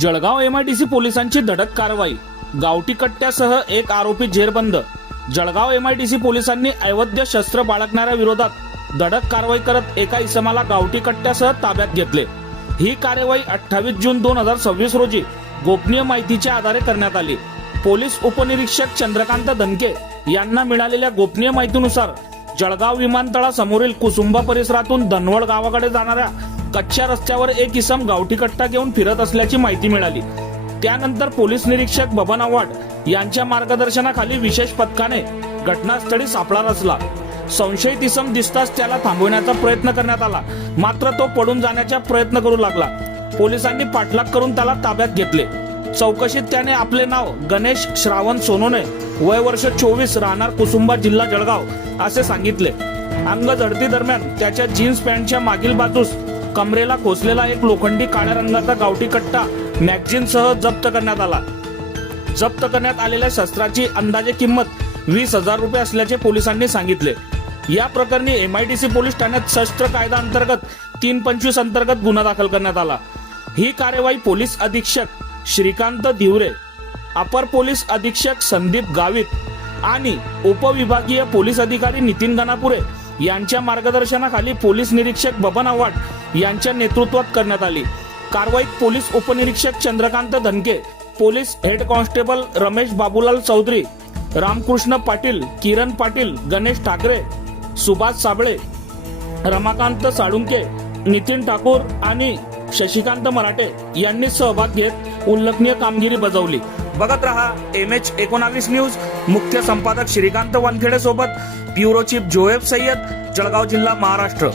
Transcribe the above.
Jalgaon MIDC पोलिसांची धडक कारवाई, गावठी कट्ट्यासह एक आरोपी जेरबंद। जळगाव एमआयडीसी पोलिसांनी अवैध शस्त्र बाळगणाऱ्या विरोधात धडक कारवाई करत एका इसमाला गावठी कट्ट्यासह ताब्यात घेतले। ही कार्यवाही 28 जून 2026 रोजी गोपनीय माहितीच्या आधारे करण्यात आली। पोलीस उपनिरीक्षक चंद्रकांत धनके यांना मिळालेल्या गोपनीय माहितीनुसार जळगाव विमानतळासमोरील कुसुंबा परिसरातून धनवड गावाकडे जाणाऱ्या कच्च्या रस्त्यावर एक इसम गावठी कट्टा घेऊन फिरत असल्याची माहिती मिळाली। त्यानंतर पोलीस निरीक्षक बबन आव्हाड यांच्या मार्गदर्शनाखाली विशेष पथकाने घटनास्थळी सापळा रचला। संशयित इसम दिसताच त्याला थांबवण्याचा प्रयत्न करण्यात आला, मात्र तो पडून जाण्याचा प्रयत्न करू लागला। पोलिसांनी पाठलाग करून त्याला ताब्यात घेतले। चौकशीत त्याने आपले नाव गणेश श्रावण सोनोने, वय वर्ष 24, राहणार कुसुंबा, जिल्हा जळगाव असे सांगितले। अंग झडती दरम्यान त्याच्या जीन्स पॅन्टच्या मागील बाजूस कमरेला खोचलेला एक लोखंडी काळ्या रंगाचा गावठी कट्टा मॅगझिन सह जप्त करण्यात आला। जप्त करण्यात आलेल्या शस्त्राची अंदाजे किंमत 20,000 रुपये असल्याचे पोलिसांनी सांगितले। या प्रकरणी एमआयडीसी पोलीस ठाण्यात शस्त्र कायदा अंतर्गत 325 अंतर्गत गुन्हा दाखल करण्यात आला। ही कार्यवाही पोलीस अधीक्षक श्रीकांत धिवरे, अपर पोलीस अधीक्षक संदीप गावित आणि उपविभागीय पोलीस अधिकारी नितीन गणापुरे यांच्या मार्गदर्शनाखाली पोलीस निरीक्षक बबन आव्हाड यांच्या नेतृत्वात करण्यात आली। कारवाईत पोलीस उपनिरीक्षक Chandrakant Dhanke, police head constable Ramesh Babulal Chaudhari, Ramkrishna Patil, Kiran Patil, Ganesh Thakre, Subhash Sable, Ramakant Salunke, Nitin Thakur आणि शशिकांत मराठे यांनी सहभाग घेत उल्लेखनीय कामगिरी बजावली। बघत रहा MH19 न्यूज। मुख्य संपादक श्रीकांत वानखेडे सोबत ब्युरो चीफ जोएब सय्यद, जळगाव जिल्हा, महाराष्ट्र।